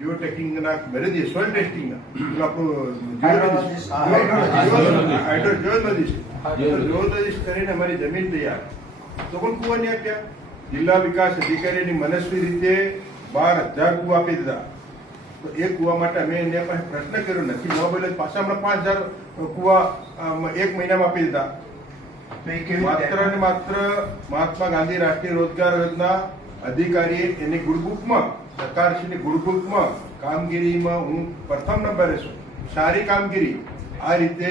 Jio ટેકિંગના marriage soil ટેસ્ટિંગના જીઓલોજીસ્ટ કરીને અમારી જમીન તૈયાર તો પણ કુવા નહીં આપ્યા. જિલ્લા વિકાસ અધિકારીની મનસ્વી રીતે 12,000 કુવા આપી દીધા. તો એ કુવા માટે અમે એના પાસે પ્રશ્ન કર્યો નથી. મોબાઈલ પાછા હમણાં 5,000 કુવા 1 મહિનામાં આપી દીધા. માત્ર ને માત્ર મહાત્મા ગાંધી રાષ્ટ્રીય રોજગાર યોજના અધિકારીએ એની ગુડબુકમાં સરકારશ્રીની ગુડબુકમાં કામગીરીમાં હું પ્રથમ નંબરે છું. સારી કામગીરી આ રીતે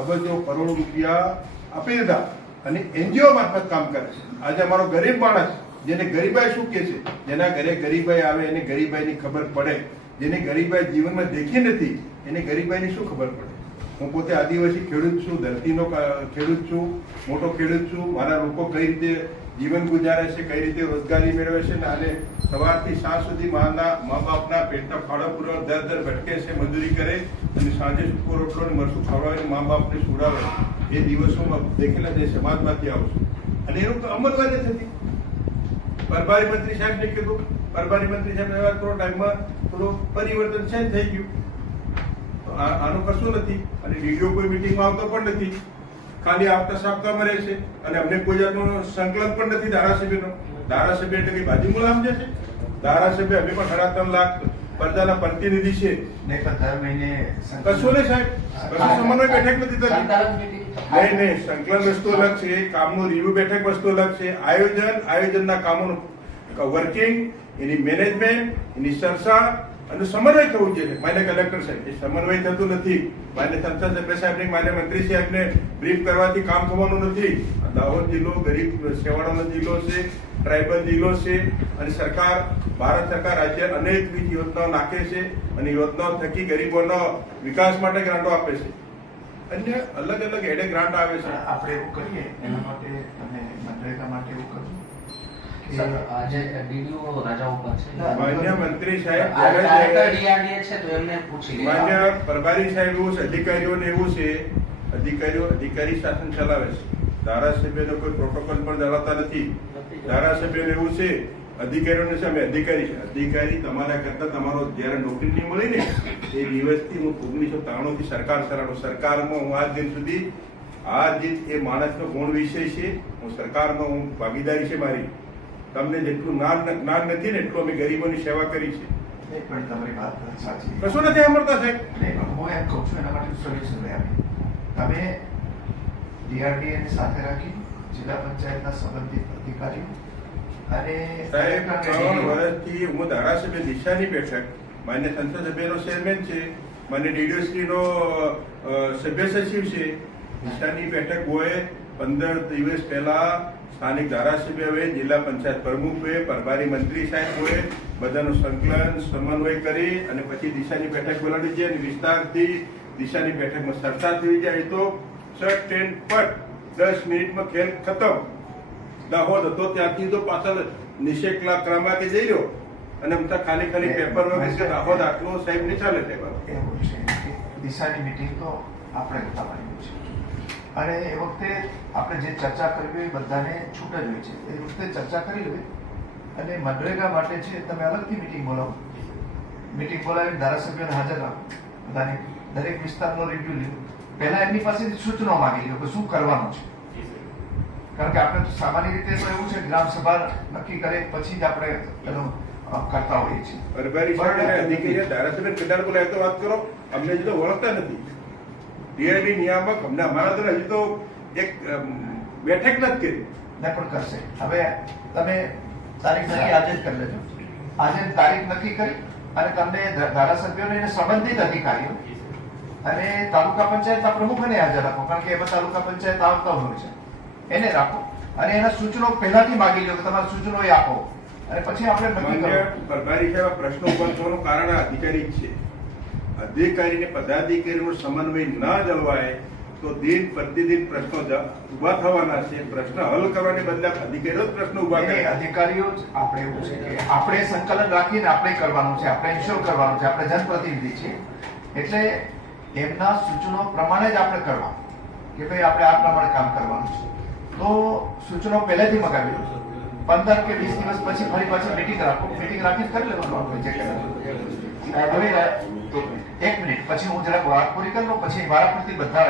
અબજો કરોડો રૂપિયા આપી દીધા અને એનજીઓ મારફત કામ કરે છે. આજે અમારો ગરીબ માણસ જેને ગરીબાઈ શું કે છે, જેના ઘરે ગરીબાઈ આવે એને ગરીબાઈની ખબર પડે, જેને ગરીબાઈ જીવનમાં દેખી નથી એને ગરીબાઈની શું ખબર પડે. હું પોતે આદિવાસી ખેડૂત છું, ધરતીનો ખેડૂત છું, મોટો ખેડૂત છું. મારા લોકો કઈ રીતે જીવન ગુજારે છે, કઈ રીતે રોજગારી મેળવે છે અને સવારથી સાંજ સુધી મા બાપના પેટના ફાળો પૂરો દર ભટકે છે, મજૂરી કરે અને સાંજે સૂકો રોટલો ને મરચું ખવડાવીને મા બાપને સુડાવે. એ દિવસોમાં દેખેલા જે સમાજમાંથી આવું છું અને એનું અમલવારી થતી. પ્રભારી મંત્રી સાહેબને કીધું, પ્રભારી મંત્રી સાહેબ થોડો ટાઈમમાં થોડું પરિવર્તન ચેન્જ થઈ ગયું. આનું કશું નથી અને ડીડીઓ કોઈ મિટિંગમાં આવતો પણ નથી, ખાલી આવતા સાપ્તાહમાં રહે છે અને અમને કોઈ જાતનો સંકલન પણ નથી ધારાસભ્યનો. ધારાસભ્ય એટલે કઈ બાજુ મુલા સમજે છે? ધારાસભ્ય અમે પણ 3.5 લાખ પ્રજાના પ્રતિનિધિ છે. કશું નહીં સાહેબ, કશું સમન્વય બેઠક નથી થતી. નહીં, સંકલન વસ્તુ અલગ છે, કામનું રિવ્યુ બેઠક વસ્તુ અલગ છે. આયોજનના કામોનું વર્કિંગ, એની મેનેજમેન્ટ, એની ચર્ચા અને સમન્વય થવું જોઈએ. માન્ય કલેક્ટર સાહેબ, એ સમન્વય થતું નથી. માન્ય સંસદ સભ્ય સાહેબને, માન્ય મંત્રી સાહેબને બ્રીફ કરવાથી કામ થવાનું નથી. દાહોદ જિલ્લો ગરીબ છેવાડાનો જિલ્લો છે, ટ્રાઇબલ જિલ્લો છે અને સરકાર, ભારત સરકાર રાજ્ય અનેકવિધ યોજનાઓ નાખે છે અને યોજનાઓ થકી ગરીબોનો વિકાસ માટે ગ્રાન્ટો આપે છે. અન્ય અલગ અલગ એડે ગ્રાન્ટ આવે છે. આપણે એવું કરીએ એના માટે તમે મનરેગા માટે એવું કરજો. આજે ડીડીઓ રાજા ઉપર છે, માન્ય મંત્રી સાહેબ, ડીઆરડીએ છે તો એમને પૂછી લે. માન્ય પ્રભારી સાહેબ એવું છે, અધિકારીઓને એવું છે, અધિકારી શાસન ચલાવે છે. ધારાસભ્યનો કોઈ પ્રોટોકોલ પણ ચલાવતા નથી. ધારાસભ્યને એવું છે, અધિકારીઓને છે અમે અધિકારી છે. અધિકારી તમારા કરતા તમારો જયારે નોકરી નહીં મળી ને એ દિવસથી હું 1993 થી સરકાર ચલાવું. સરકારમાં હું આજ દિન સુધી એ માણસનો ગુણ વિષય છે. હું સરકારમાં હું ભાગીદારી છે મારી. તમને જેટલું જ્ઞાન નથી ને એટલું અમે ગરીબોની સેવા કરી છે. પણ તમારી વાત સાચી, કશું નથી સાંભળતા સાહેબ. હું એમ કહું છું એના માટે સોલ્યુશન લઈ આપી. તમે ડીઆરડીએ ને સાથે રાખી જિલ્લા પંચાયતના સંબંધિત અધિકારીઓ અને સાહેબ 3 વર્ષથી હું ધારાસભ્ય દિશાની બેઠક, માન્ય સંસદ સભ્યનો ચેરમેન છે, માન્ય ડીડીઓશ્રીનો સભ્ય સચિવ છે. દિશાની બેઠક હોય 15 દિવસ પહેલા સ્થાનિક ધારાસભ્ય હોય, જિલ્લા પંચાયત પ્રમુખ હોય, પ્રભારી મંત્રી સાહેબ હોય, બધાનું સંકલન સમન્વય કરી અને પછી દિશાની બેઠક બોલાવી છે અને વિસ્તારથી દિશાની બેઠકમાં ચર્ચા થઈ જાય તો શર્ટ ટ્રેન પટ 10 મિનિટમાં ખેલ ખતમ. દાહોદ હતો ત્યાંથી તો પાછળ નિષેકલા ક્રમાંકે જઈ રહ્યો અને ખાલી પેપર વગર દાહોદ આટલું સાહેબ નહીં ચાલે. એવું છે દિશાની મિટિંગ તો આપણે થવાની છે અને એ વખતે આપણે જે ચર્ચા કરવી એ બધાને છૂટ જ હોય છે. એ વખતે ચર્ચા કરી લેવી અને મનરેગા માટે છે તમે અલગથી મિટિંગ બોલાવો. મિટિંગ બોલાવીને ધારાસભ્યોને હાજર રાખો, બધાને દરેક વિસ્તારનો રિવ્યુ લીધો. પહેલા એમની પાસેથી સૂચનો માંગી લો કે શું કરવાનું છે. કારણ કે આપણે તો સામાન્ય રીતે તો એવું છે ગ્રામ સભા નક્કી કરે પછી જ આપણે એનું કરતા હોઈએ છીએ. પ્રભારી સાહેબ ધારાસભ્ય કેટલા બોલાય તો વાત કરો, અમને હજી તો ઓળખતા નથી. ડીઆરડી નિયામક અમને અમારા દ્વારા હજી તો એક બેઠક નથી કરી. ને પણ કરશે. હવે તમે તારીખ નક્કી આજે જ કરી લેજો. આજે તારીખ નક્કી કરી અને તમને ધારાસભ્યોને એને સંબંધિત અધિકારીઓ અને તાલુકા પંચાયતના પ્રમુખને હાજર રાખો. કારણ કે એમાં તાલુકા પંચાયત આવતા હોય છે, એને રાખો અને એના સૂચનો પહેલાથી માગી લો કે તમારા સૂચનો એ આપો અને પછી આપણે નક્કી કરો. પ્રભારી સાહેબ પ્રશ્નો ઉભા થવાનું કારણ અધિકારી જ છે. અધિકારીને પદાધિકારીનો સમન્વય ના જળવાય તો દિન પ્રતિદિન પ્રશ્નો ઉભા થવાના છે. પ્રશ્ન હલ કરવાને બદલે અધિકારીઓ જ પ્રશ્ન ઉભા કરે. અધિકારીઓ જ આપણે એવું છે કે આપણે સંકલન રાખીને આપણે કરવાનું છે, આપણે ઇન્શ્યોર કરવાનું છે. આપણે જનપ્રતિનિધિ છીએ એટલે એમના સૂચનો પ્રમાણે જ આપણે કરવાનું કે ભાઈ આપણે આ પ્રમાણે કામ કરવાનું છે. તો સૂચનો પહેલેથી મગાવી લો. 15 કે 20 દિવસ પછી ફરી પાછી મીટિંગ રાખો. મીટિંગ રાખીને કરી લેવાનું આપણે જે કરવાનું. હવે એક મિનિટ પછી હું જરાક વાત પૂરી કરી લઉં પછી વારાફરતી બધા